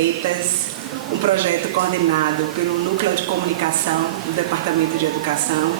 Pretas, um projeto coordenado pelo Núcleo de Comunicação do Departamento de Educação,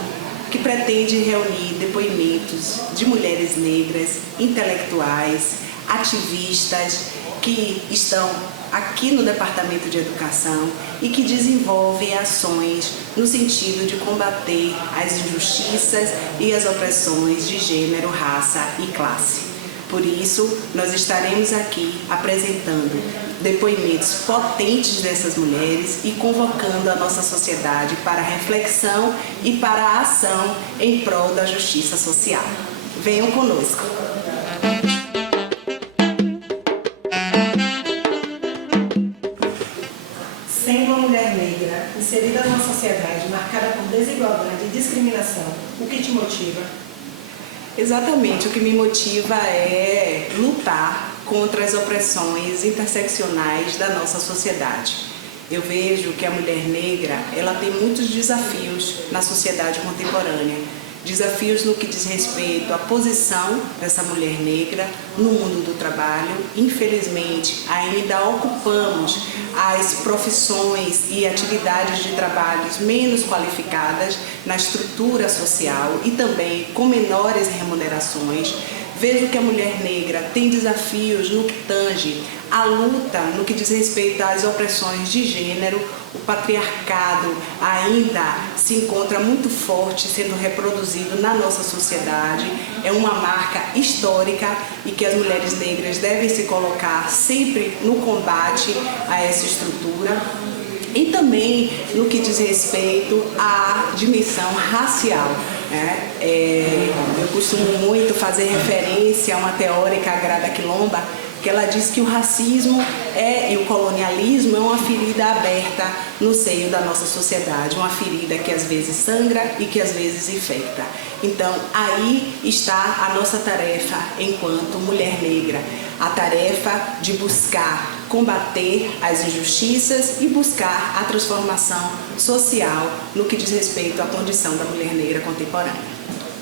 que pretende reunir depoimentos de mulheres negras, intelectuais, ativistas que estão aqui no Departamento de Educação e que desenvolvem ações no sentido de combater as injustiças e as opressões de gênero, raça e classe. Por isso, nós estaremos aqui apresentando depoimentos potentes dessas mulheres e convocando a nossa sociedade para a reflexão e para a ação em prol da justiça social. Venham conosco! Sendo uma mulher negra, inserida numa sociedade marcada por desigualdade e discriminação, o que te motiva? Exatamente, o que me motiva é lutar contra as opressões interseccionais da nossa sociedade. Eu vejo que a mulher negra, ela tem muitos desafios na sociedade contemporânea. Desafios no que diz respeito à posição dessa mulher negra no mundo do trabalho. Infelizmente, ainda ocupamos as profissões e atividades de trabalhos menos qualificadas na estrutura social e também com menores remunerações. Vejo que a mulher negra tem desafios no que tange à luta, no que diz respeito às opressões de gênero. O patriarcado ainda se encontra muito forte, sendo reproduzido na nossa sociedade. É uma marca histórica e que as mulheres negras devem se colocar sempre no combate a essa estrutura. E também no que diz respeito à dimensão racial. Eu costumo muito fazer referência a uma teórica, a Grada Quilomba, que ela diz que o racismo e o colonialismo é uma ferida aberta no seio da nossa sociedade, uma ferida que às vezes sangra e que às vezes infecta. Então, aí está a nossa tarefa enquanto mulher negra, a tarefa de buscar combater as injustiças e buscar a transformação social no que diz respeito à condição da mulher negra contemporânea.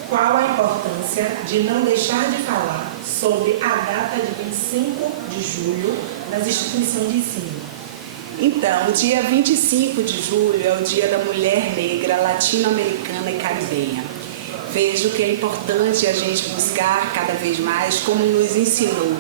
Qual a importância de não deixar de falar sobre a data de 25 de julho nas instituições de ensino? Então, o dia 25 de julho é o Dia da Mulher Negra Latino-Americana e Caribenha. Vejo que é importante a gente buscar cada vez mais, como nos ensinou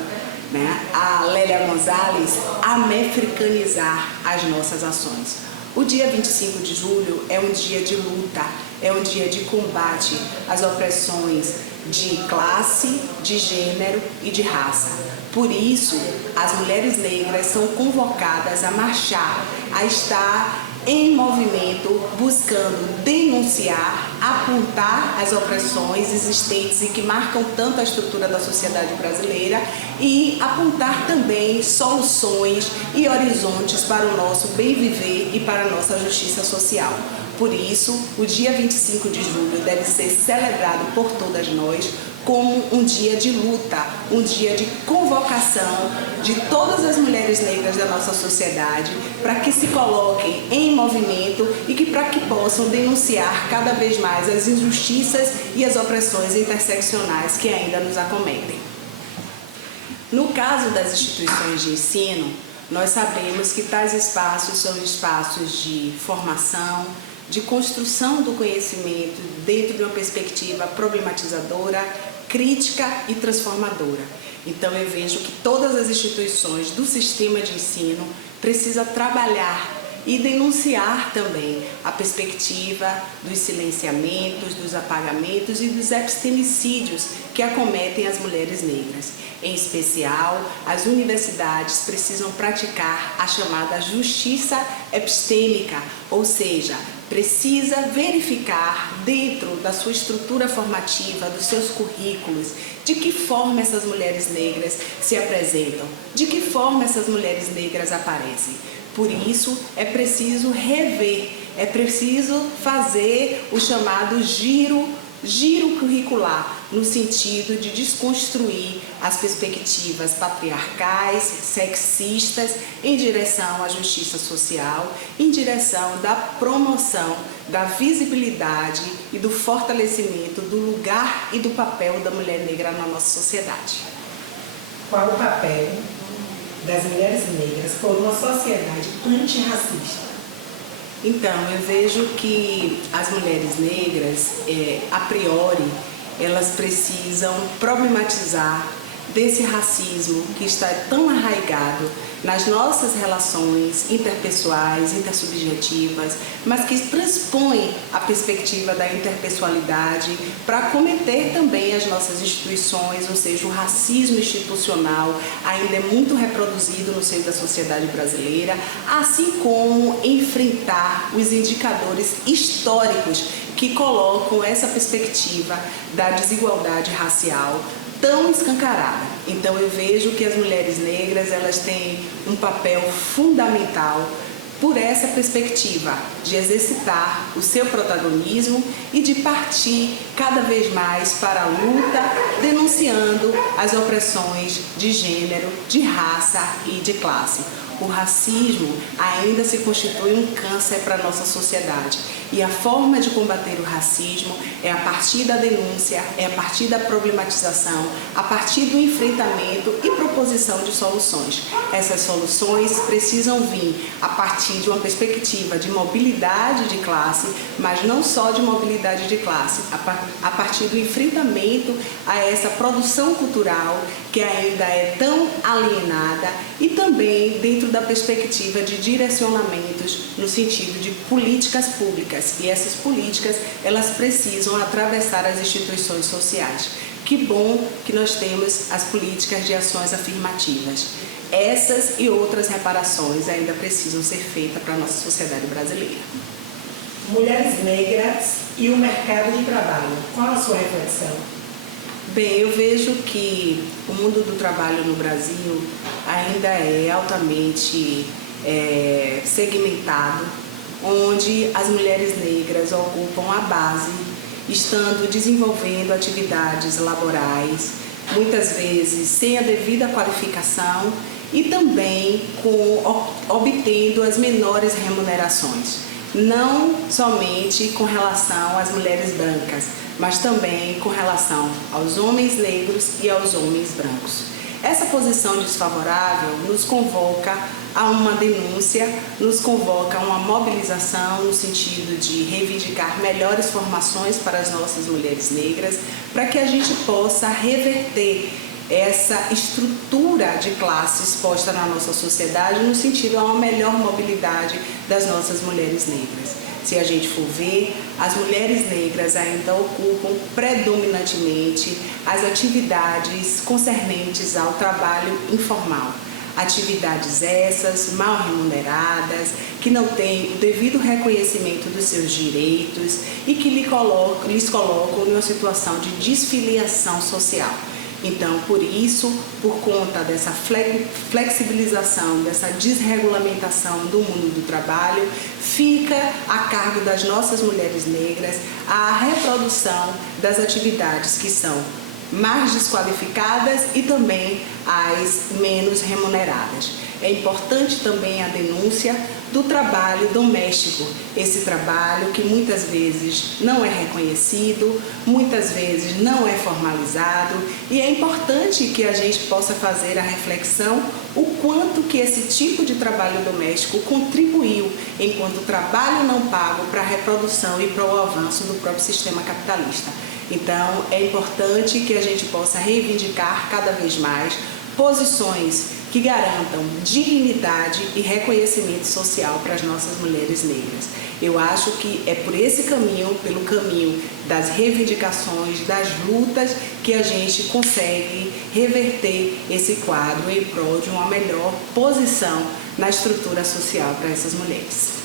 a Lélia Gonzalez, americanizar as nossas ações. O dia 25 de julho é um dia de luta, é um dia de combate às opressões de classe, de gênero e de raça. Por isso, as mulheres negras são convocadas a marchar, a estar em movimento, buscando denunciar, apontar as opressões existentes e que marcam tanto a estrutura da sociedade brasileira e apontar também soluções e horizontes para o nosso bem viver e para a nossa justiça social. Por isso, o dia 25 de julho deve ser celebrado por todas nós como um dia de luta, um dia de convocação de todas as mulheres negras da nossa sociedade para que se coloquem em movimento e para que possam denunciar cada vez mais as injustiças e as opressões interseccionais que ainda nos acometem. No caso das instituições de ensino, nós sabemos que tais espaços são espaços de formação, de construção do conhecimento dentro de uma perspectiva problematizadora, crítica e transformadora. Então eu vejo que todas as instituições do sistema de ensino precisam trabalhar e denunciar também a perspectiva dos silenciamentos, dos apagamentos e dos epistemicídios que acometem as mulheres negras. Em especial, as universidades precisam praticar a chamada justiça epistêmica, ou seja, precisa verificar dentro da sua estrutura formativa, dos seus currículos, de que forma essas mulheres negras se apresentam, de que forma essas mulheres negras aparecem. Por isso, é preciso rever, é preciso fazer o chamado giro curricular, no sentido de desconstruir as perspectivas patriarcais, sexistas, em direção à justiça social, em direção da promoção, da visibilidade e do fortalecimento do lugar e do papel da mulher negra na nossa sociedade. Qual o papel das mulheres negras por uma sociedade antirracista? Então, eu vejo que as mulheres negras, a priori, elas precisam problematizar desse racismo que está tão arraigado nas nossas relações interpessoais, intersubjetivas, mas que transpõe a perspectiva da interpessoalidade para acometer também as nossas instituições, ou seja, o racismo institucional ainda é muito reproduzido no seio da sociedade brasileira, assim como enfrentar os indicadores históricos que colocam essa perspectiva da desigualdade racial tão escancarada. Então eu vejo que as mulheres negras, elas têm um papel fundamental por essa perspectiva de exercitar o seu protagonismo e de partir cada vez mais para a luta, denunciando as opressões de gênero, de raça e de classe. O racismo ainda se constitui um câncer para a nossa sociedade. E a forma de combater o racismo é a partir da denúncia, é a partir da problematização, a partir do enfrentamento e proposição de soluções. Essas soluções precisam vir a partir de uma perspectiva de mobilidade de classe, mas não só de mobilidade de classe, a partir do enfrentamento a essa produção cultural que ainda é tão alienada e também dentro da perspectiva de direcionamentos no sentido de políticas públicas. E essas políticas, elas precisam atravessar as instituições sociais. Que bom que nós temos as políticas de ações afirmativas. Essas e outras reparações ainda precisam ser feitas para a nossa sociedade brasileira. Mulheres negras e o mercado de trabalho. Qual a sua reflexão? Bem, eu vejo que o mundo do trabalho no Brasil ainda é altamente segmentado, onde as mulheres negras ocupam a base, estando desenvolvendo atividades laborais, muitas vezes sem a devida qualificação e também obtendo as menores remunerações. Não somente com relação às mulheres brancas, mas também com relação aos homens negros e aos homens brancos. Essa posição desfavorável nos convoca a uma denúncia, nos convoca a uma mobilização no sentido de reivindicar melhores formações para as nossas mulheres negras, para que a gente possa reverter essa estrutura de classe exposta na nossa sociedade no sentido a uma melhor mobilidade das nossas mulheres negras. Se a gente for ver, as mulheres negras ainda ocupam predominantemente as atividades concernentes ao trabalho informal. Atividades essas, mal remuneradas, que não têm o devido reconhecimento dos seus direitos e que lhes colocam numa situação de desfiliação social. Então, por isso, por conta dessa flexibilização, dessa desregulamentação do mundo do trabalho, fica a cargo das nossas mulheres negras a reprodução das atividades que são mais desqualificadas e também as menos remuneradas. É importante também a denúncia do trabalho doméstico, esse trabalho que muitas vezes não é reconhecido, muitas vezes não é formalizado, e é importante que a gente possa fazer a reflexão o quanto que esse tipo de trabalho doméstico contribuiu enquanto trabalho não pago para a reprodução e para o avanço do próprio sistema capitalista. Então, é importante que a gente possa reivindicar cada vez mais posições que garantam dignidade e reconhecimento social para as nossas mulheres negras. Eu acho que é por esse caminho, pelo caminho das reivindicações, das lutas, que a gente consegue reverter esse quadro em prol de uma melhor posição na estrutura social para essas mulheres.